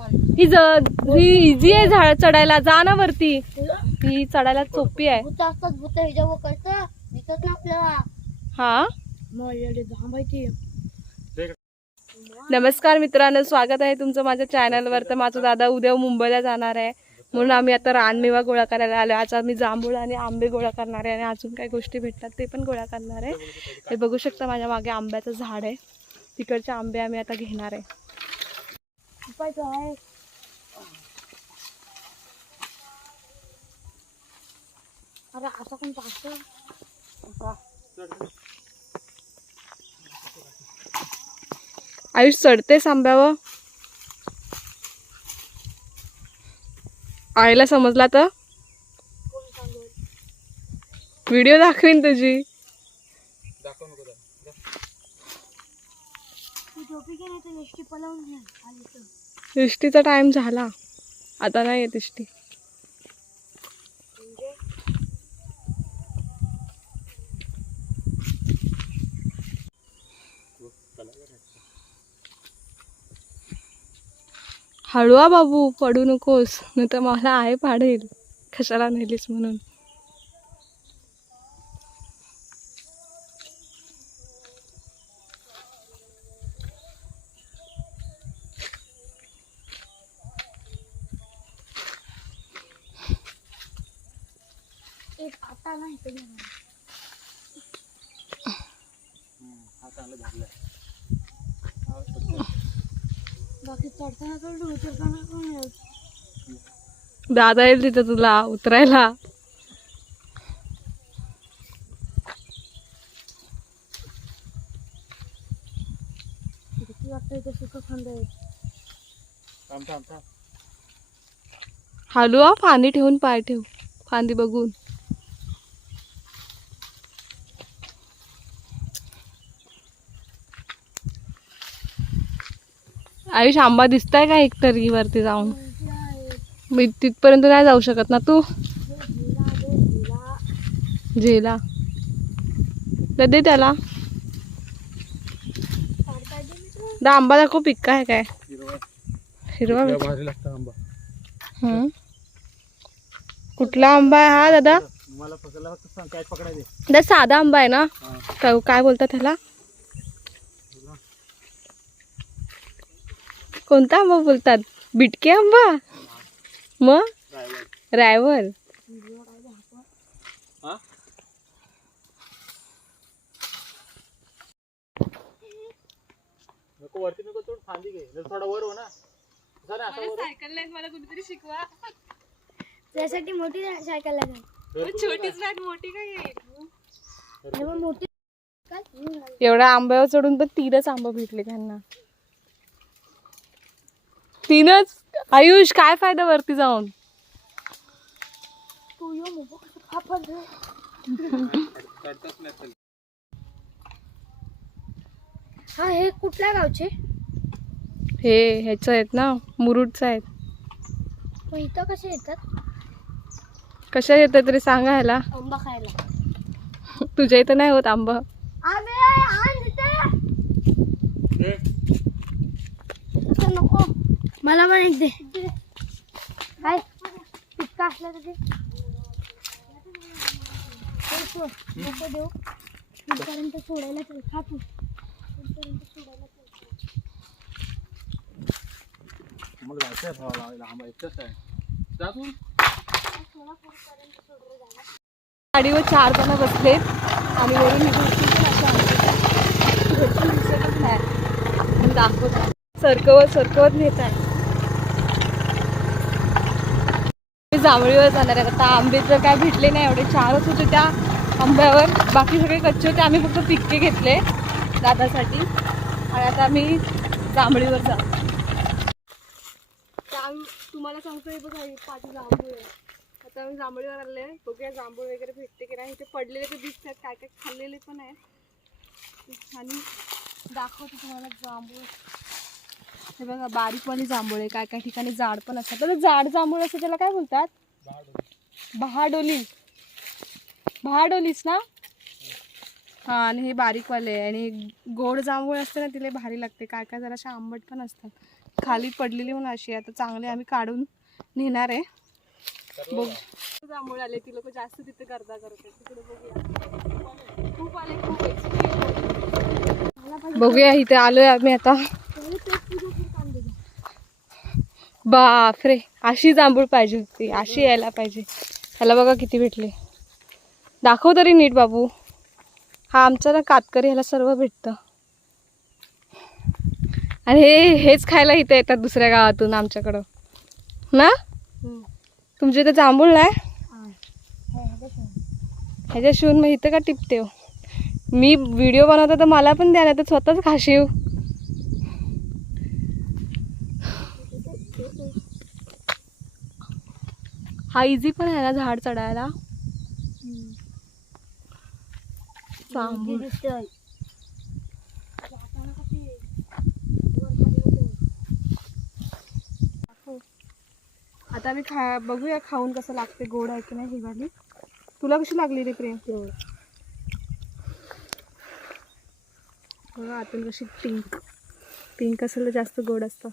ही ज ही इझी आहे झाड चढायला जा ना वरती. ही चढायला सोपी आहे. हा? नमस्कार मित्रांनो स्वागत आहे तुमचं माझ्या चॅनलवर. तर माझा दादा उद्या मुंबईला जाणार आहे. म्हणून आम्ही आता रानमेवा गोळा करायला आलो आज आम्ही जांभूळ आणि आंबे गोळा करणार आहे आणि अजून काही गोष्टी भेटतात ते पण गोळा करणार आहे. हे बघू शकता माझ्या मागे आंब्याचं झाड आहे. तिकडचे आंबे आम्ही आता घेणार आहे. उपायचं आहे अरे असं कोण पाहतं आयुष चढतेस आंब्यावर आईला समजला तर? व्हिडिओ दाखवीन तुझी. तू टोपी घे नाही तर एसटी पलवून घे. आली तर. इष्टीचा टाइम झाला. आता नाही येत इष्टी म्हणजे हळूवा बाबू पडू नकोस नाही तर मला आहे पाडेल. कशाला नेलीस म्हणून? आता नाही तर बाकी चढताना कळलं उतरताना कळलं दादा येईल तिथं तुला उतरायला. हलवा पाणी ठेवून पाय ठेव फांदी बघून. आयुष आंबा दिसताय का एकतरी वरती जाऊन. मी तिथपर्यंत नाही जाऊ शकत ना तू? झिला, तर दे त्याला? दा आंबा दाखव पिक्का आहे काय? हिरवा. कुठला आंबा आहे हा दादा? दादा साधा आंबा आहे ना. काय काय बोलतात त्याला? कोणता आंबा बोलतात? बिटके आंबा? मग? रायवल हा नको वरती नको चढ फांदी घे. जर थोडा वर हो ना. असा ना असा वर हो. मला कुठेतरी शिकवा. त्यासाठी मोठी सायकल लागेल. छोटीच नाही मोठी काय मोठी. एवढ्या आंब्यावर चढून पण तीनच आंबा भेटले त्यांना. तीनच. आयुष काय फायदा वरती जाऊन. हा हे कुठल्या गावचे? हे ह्याचं आहेत ना मुरुडचं आहेत. मग इथं कसे येतात? कशा येतं तरी सांगा ह्याला आंबा खायला. तुझ्या इथं नाही होत आंबा. आंबे आण तिथे घे. असं नको मला पण एक दे. काय पिक्का असला तर तू. नको देऊ. इथपर्यंत सोडायला चल खा तू. इथपर्यंत सोडायला चल मला जायचंय भावा लावायला. आहे. जा तू. गाडीवर चार जण बसलेत आणि वरून ही पण दाखवत. सरकवत सरकवत नेत आहे मी जांभळीवर जाणार आहे आता आंबे तर काय भेटले नाही एवढे चारच होते त्या आंब्यावर बाकी सगळे कच्चे होते. आम्ही फक्त पिक्के घेतले दादासाठी. आणि आता आम्ही जांभळीवर जाऊ तुम्हाला सांगतो हे बघा पाठी जांभूळ आहे. आता आम्ही जांभळीवर आले बघूया जांभूळ वगैरे भेटते की नाही. इथे पडलेले तर दिसतात काय काय खाल्लेले पण आहे. आणि दाखवते तुम्हाला जांभूळ. हे बघा बारीकवाली जांभूळ आहे काय काय ठिकाणी जाड पण असतात. तर जाड जांभूळ असतं त्याला काय बोलतात? बहाडोली. बहाडोलीच ना? हा आणि हे बारीकवाले आहे. आणि गोड जांभूळ असते ना तिला भारी लागते. काय काय जराशा आंबट पण असतात. खाली पडलेली म्हणून अशी आता चांगले आम्ही काढून नेणार आहे. बघ. जांभूळ आले ती लोक जास्त तिथे गर्दा करत आहेत. तिकडे बघूया. खूप आले खूप. बघूया इथे आलोय आम्ही आता. बापरे अशी जांभूळ पाहिजे होती अशी यायला पाहिजे. ह्याला बघा किती भेटले. दाखव तरी नीट बाबू. हा आमचा ना कातकरी ह्याला सर्व भेटतं. आणि हे हेच खायला इथे येतात दुसऱ्या गावातून आमच्याकडं. ना? तुमच्या इथे जांभूळ नाही? ह्याच्या शिवून मग इथं का टिपते हो? मी व्हिडिओ बनवतो तर मला पण द्या नाही तर स्वतःच खाशीव हा इझी पण आहे ना झाड चढायला? आता मी खा बघूया खाऊन कसं लागते गोड आहे की नाही ही वाली. तुला कशी लागली रे प्रेम बघा आतून कशी पिंक पिंक असेल तर जास्त गोड असतं.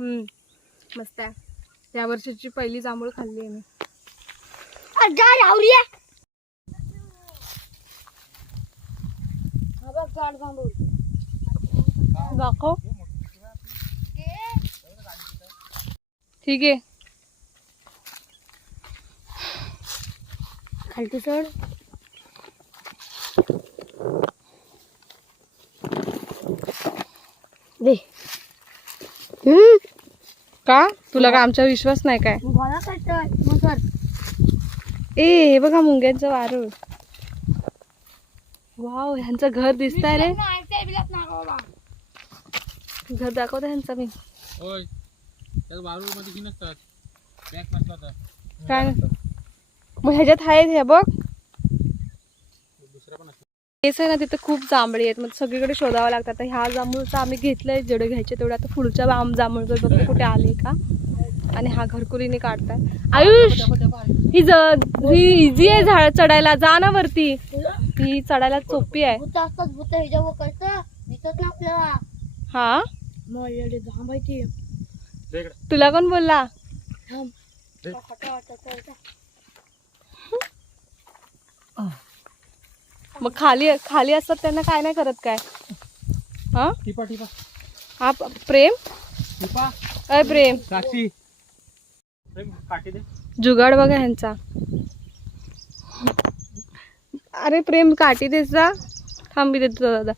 हम्म, मस्त आहे. या वर्षीची पहिली जांभूळ खाल्ली आहे मी. दाखव. ठीक आहे. खालती चढ दे. हम्म. का? तुला का आमचा विश्वास नाही काय? ए हे बघा मुंग्यांचं वारूळ. वाव ह्यांचं घर दिसतंय रे. घर दाखवते ह्यांचं मी. ही. काय? मग ह्याच्यात आहेत हे बघ. तेच आहे ना तिथे खूप जांभळी आहेत. मग सगळीकडे शोधावं लागतं. आता ह्या जांभूळचं आम्ही घेतलंय जेवढे घ्यायचे तेवढे. आता पुढच्या आम जांभूळचं बघतो कुठे आले का. आणि हा घरकुलीने काढताय. आयुष! ही ज ही इझी आहे झाड चढायला जा ना वरती. ही चढायला सोपी आहे. हा. तुला कोण बोलला? मग खाली खाली असतात त्यांना काय नाही करत काय? हा? टिपा टिपा. हा प- प्रेम? टिपा. अय प्रेम. साक्षी. प्रेम, काठी दे. जुगाड बघा ह्यांचा. अरे प्रेम काठी देस जा. थांबी देतो दादा.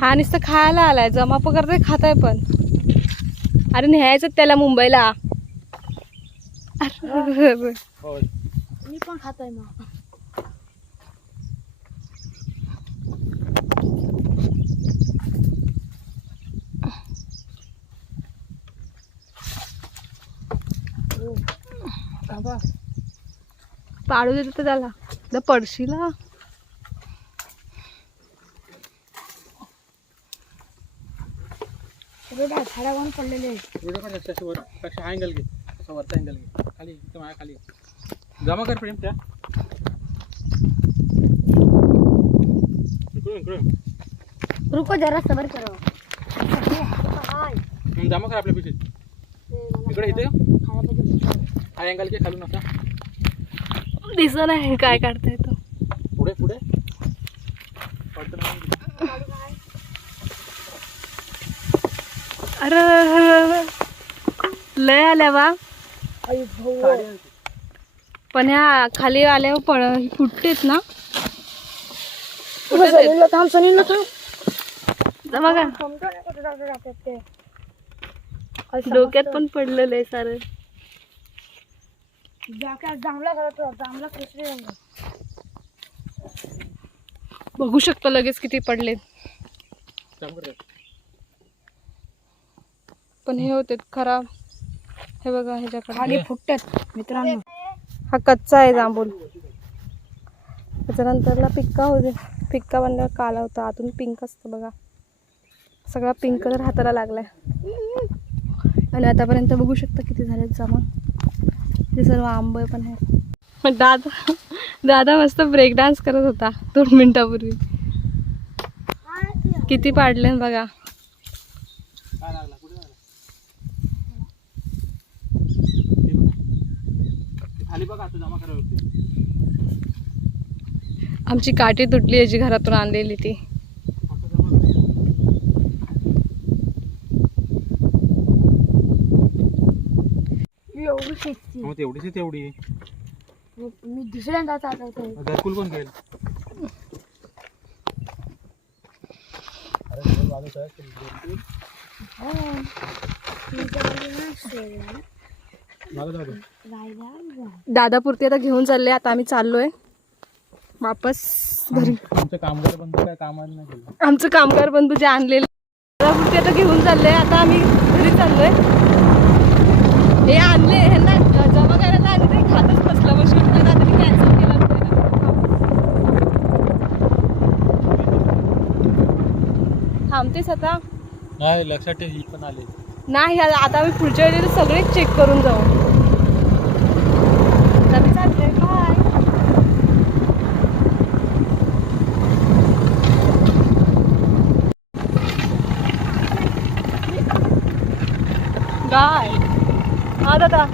हा नुसतं खायला आलाय. जमा करतोय खाताय पण. अरे न्यायचं त्याला मुंबईला. होय. पण खातोय मग पाडू देतो तर त्याला. त्या पडशीला. झाडा कोण पडलेले व्हिडिओ काढपेक्षा अँगल घे. असा वरचा अँगल घे. खाली इथं माझ्या खाली. जमा कर प्रेम त्या. रुको जरा सबर करो. जमा कर आपल्या पिशीत इकडे इथे. हा अँगल घे खालून असा दिसत नाही काय काढताय तो. पुढे पुढे. पडतं नाही. अरे लय आल्या ती. पण ह्या खाली आल्यावर पड फुटतेत ना. सनीला थांब सनीला थांब. जा बघा. डोक्यात पण पडलेलं आहे सारं. बघू शकतो लगेच किती पडले. पण हे होते खराब. हे बघा ह्याच्याकडे. खाली फुटतात मित्रांनो. हा कच्चा आहे जांभूळ. त्याच्यानंतरला पिक्का होते पिक्का बनल्यावर काला होता. आतून पिंक असतं बघा. सगळा पिंक कलर हाताला लागलाय. आणि आतापर्यंत बघू शकता किती झाले जमा ते सर्व आंबे पण आहेत. पण दादा दादा मस्त ब्रेक डान्स करत होता. दोन मिनिटापूर्वी. किती पाडले बघा काय लागला कुठे लागला हे बघा. आता जमा करा. आमची काठी तुटली याची घरातून आणलेली ती मग तेवढीच आहे तेवढी मी दुसऱ्यांदा चालवतोय घरकुल कोण घेईल दे. दादापुरती आता घेऊन चालले आता आम्ही चाललोय. वापस घरी. आमचं कामगार बंधू काय कामाला नाही आमचं कामगार बंधू जे आणलेले दादापुरती आता घेऊन चालले आता आम्ही घरी चाललोय. हे आणले ह्यांना जमा करायला आणि ते खातच बसलं मग शेवटी रात्री कॅन्सल केला थांबतेस आता? नाही लक्षात ठेव ही पण आली. नाही आता आता आम्ही पुढच्या वेळेला सगळेच चेक करून जाऊ. आता मी चालले बाय गाय हा दादा.